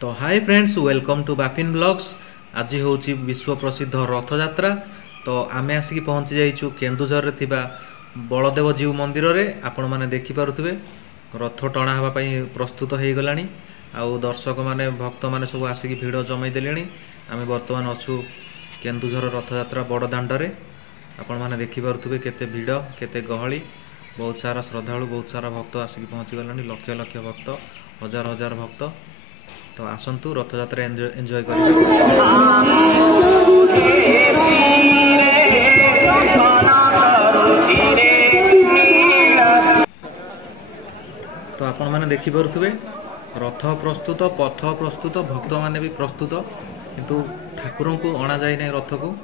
तो hi friends, welcome to Bapin blogs. आज हूँ विश्व प्रसिद्ध रथ यात्रा। तो आमे आसिक पहुँची जाइछु केन्दुझर थिबा बलदेव जीव मंदिर रे। आपण माने देखि पारुथिबे रथ टणा हवा पई प्रस्तुत हो गलानी। आउ दर्शक माने भक्त माने सब आसिक भिड़ जमाई देलेनी। आमे वर्तमान अछु केन्दुझर रथ यात्रा बड़ दांड रे। आपण माने देखि पारुथिबे केते भिड़ केते गहली, बहुत सारा श्रद्धालु बहुत सारा भक्त आसिक पहुँची गलानी। लक्ष लक्ष भक्त, हजार हजार भक्त। तो आसंतु रथ यात्रा एंजॉय करिए। तो आपण माने देखि पारुथिबे रथ प्रस्तुत, पथ प्रस्तुत, भक्त माने भी प्रस्तुत, किंतु ठाकुर को अणा जाए नहीं। रथ को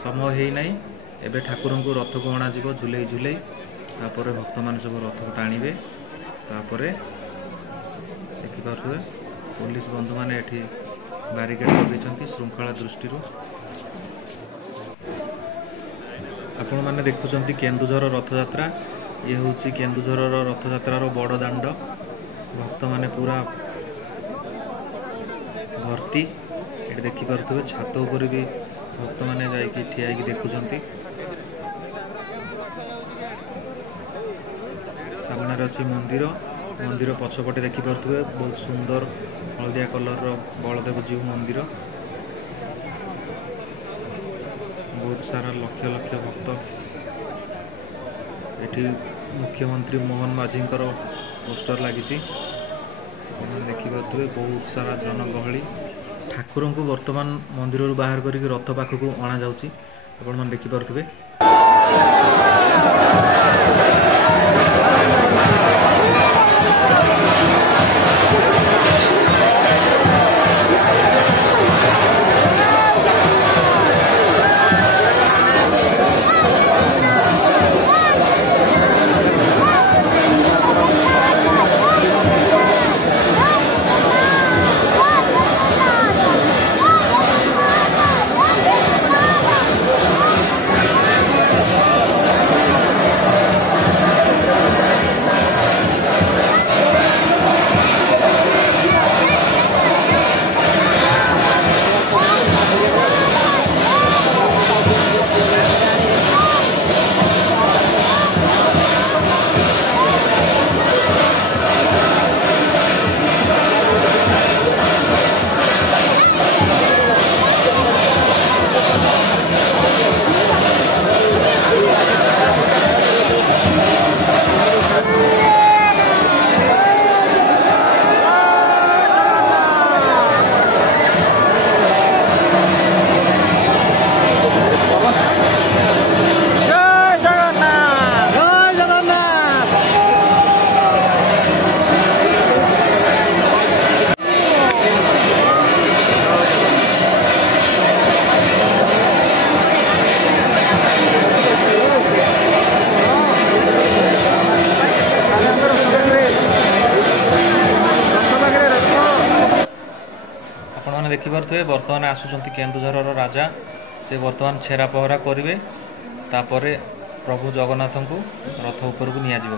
समय है नहीं। एबे ठाकुर को रथ को अणा जीव झुले झुले। तापर भक्त माने सब रथ को टाणिबे। तापर देखि पारुथिबे पुलिस बंधु माने एठी बैरिकेड लगे श्रृंखला दृष्टि। आपण माने देखुचंती केन्दुझर रथ यात्रा। ये हूँ केन्दुझर रथ यात्रार बड़ दांड। भक्त माने पूरा भर्ती। ये देखि पारुथिबे छात उपर भी भक्त माने जाइकी ठिया होइकी देखुचंती। सामने अच्छी मंदिर। मंदिर पछपटे देखि पारुथिबे बहुत सुंदर हलदिया कलर बलदेव जीव मंदिर। बहुत सारा लक्ष लक्ष भक्त। एठी मुख्यमंत्री मोहन माझी पोस्टर लगी देखि पारुथिबे बहुत सारा जनगहली। ठाकुर को वर्तमान मंदिर बाहर करके रथ पाखक अणा जाउची। आपण माने देखि पारुथिबे। देखि पारुथिबे वर्तमान आसुचंती केन्दुझर राजा। से वर्तमान छेरा पहरा करिवे। तापरे प्रभु जगन्नाथ को रथ ऊपर को निया जिवो।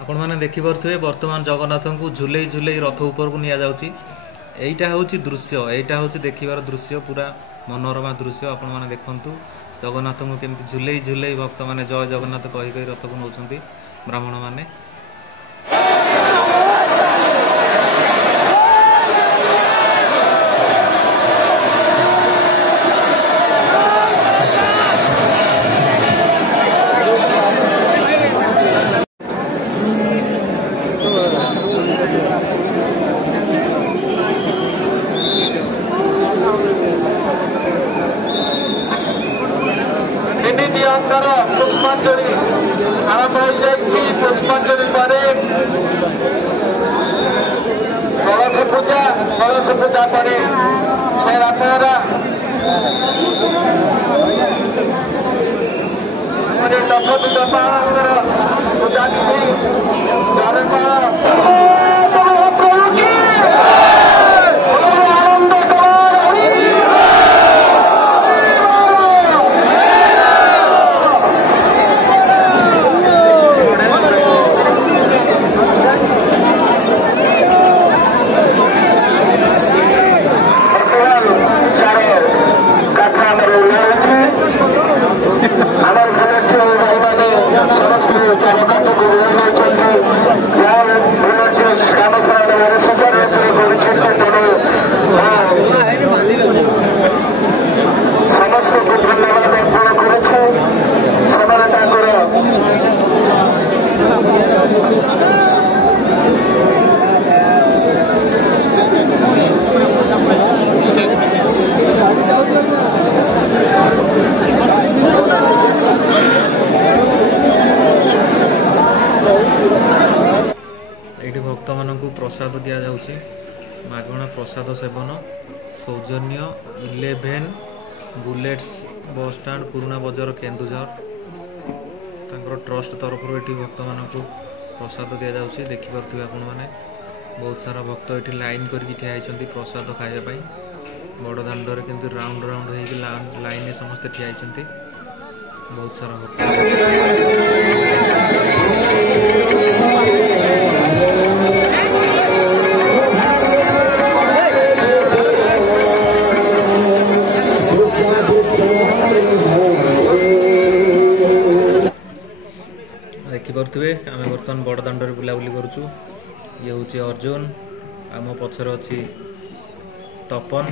आपण माने देखि पारुथिबे वर्तमान जगन्नाथ को झुले झुले रथ ऊपर को निया जाउची। एइटा होची दृश्य, एइटा होची देखिबार दृश्य, पूरा मनोरमा दृश्य। आपण माने देखंतु जगन्नाथ को केमती झुले झुले भक्त माने जय जगन्नाथ कहि कहि रथ को नौचंती ब्राह्मण माने। पुष्पांजलि आरंभ हो जाएगी। पुष्पांजलि पर कलश पूजा पर से रथरा पूजा की प्रसाद सेवन सौजन्य 11 बुलेट्स बस स्टैंड पुराना बजार केन्दुझर तांकर ट्रस्ट तरफ ये भक्त मानक प्रसाद दि जाऊँगी देखिपे आपण मैंने बहुत सारा भक्त ये लाइन करके ठिया होती प्रसाद खावाई बड़ दाण्डे केमती राउंड राउंड हो लाइन समस्ते ठिया होती बहुत सारा भक्त देखिपे आम बर्तमान बड़ दाण्डे बुलाबुली करुचु ये हूँ अर्जुन आम पछर अच्छी तपन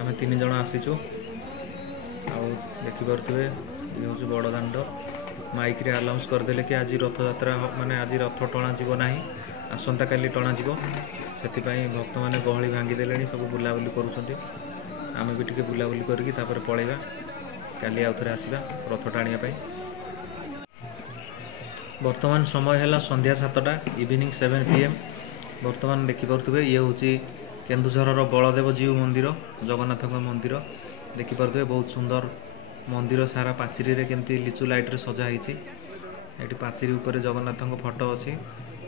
आम 3 जन आसीचु देखिपे ये हूँ बड़ दाण्ड माइक रे अनाउंस करदे कि आज रथ यात्रा माने आज रथ टणा जीव ना आसंता काली टणा जीव से भक्त मैंने गहली भांगीदे सब बुलाबुली करुँच आम भी टे बुलाबुली करके पलैया काली आउ थे आसवा रथ टाणिया वर्तमान समय है संध्या 7टा इवनिंग 7 PM वर्तमान देखिपे ये हूँ केन्दुझर बलदेव जीव मंदिर जगन्नाथ मंदिर देखिपे बहुत सुंदर मंदिर सारा पाचेरी रे केमती लिचु लाइट रे सजा होती ये पाचेरी उपर जगन्नाथ फोटो अच्छी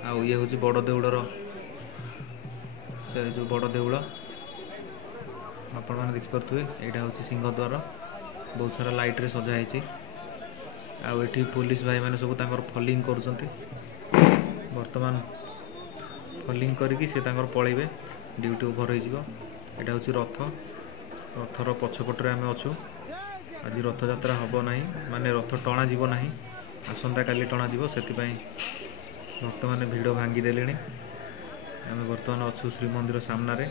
आउ ये हूँ बड़ देउड़र से जो बड़ देउल आपण मैंने देखिपे यहाँ हूँ सिंहद्वार बहुत सारा लाइट रे सजा होती आठी पुलिस भाई मैंने सब फॉलिंग कर बर्तमान फॉलिंग करके से पलैबे ड्यूटी ओभर हो यहाँ हूँ रथ रथर पछपटे आम अच्छु आज रथ यात्रा हम ना माने रथ टणा जीव ना आसंता काली टणा जीव से भक्त मैंने भिड़ भांगीदे आम बर्तमान अच्छु श्रीमंदिर सामने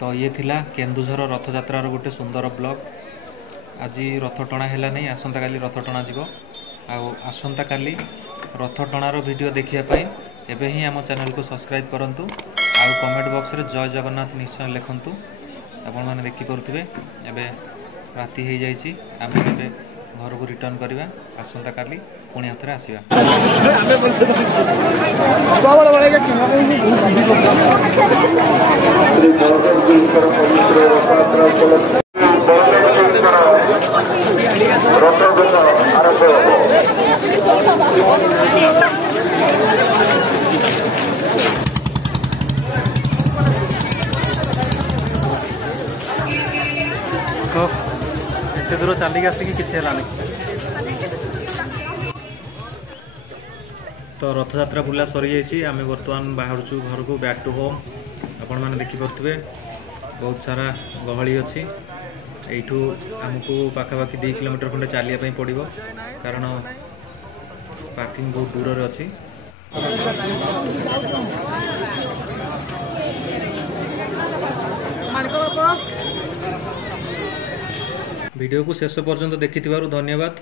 तो ये थिला केन्दुझर रथ यात्रार गोटे सुंदर ब्लॉग आज रथ टणा है नहीं आसंता काली रथ टणा जीव आसंता काली रथ टणार वीडियो देखापी एवं ही आम चैनल को सब्सक्राइब करूँ आउ कमेंट बॉक्स रे जय जगन्नाथ निश्चय लिखु आपण मैंने देखिपे एवं राति हो जाइए आम ए घर को रिटर्न करवा आसंता काली पुणी हाथ आसवा एत दूर चलिक आसिक किसी तो रथ यात्रा बुला सरी जाइए आम बर्तमान बाहर घर को बैक टू होम आपण मैंने देखिपे बहुत सारा गहली अच्छी यू आमको पाखापाखि 2 किलोमीटर खंडे चलिया पड़ो कारण पार्किंग बहुत दूर अच्छी वीडियो को शेष पर्यंत देखि धन्यवाद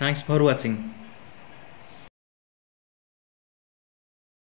थैंक्स फॉर वाचिंग।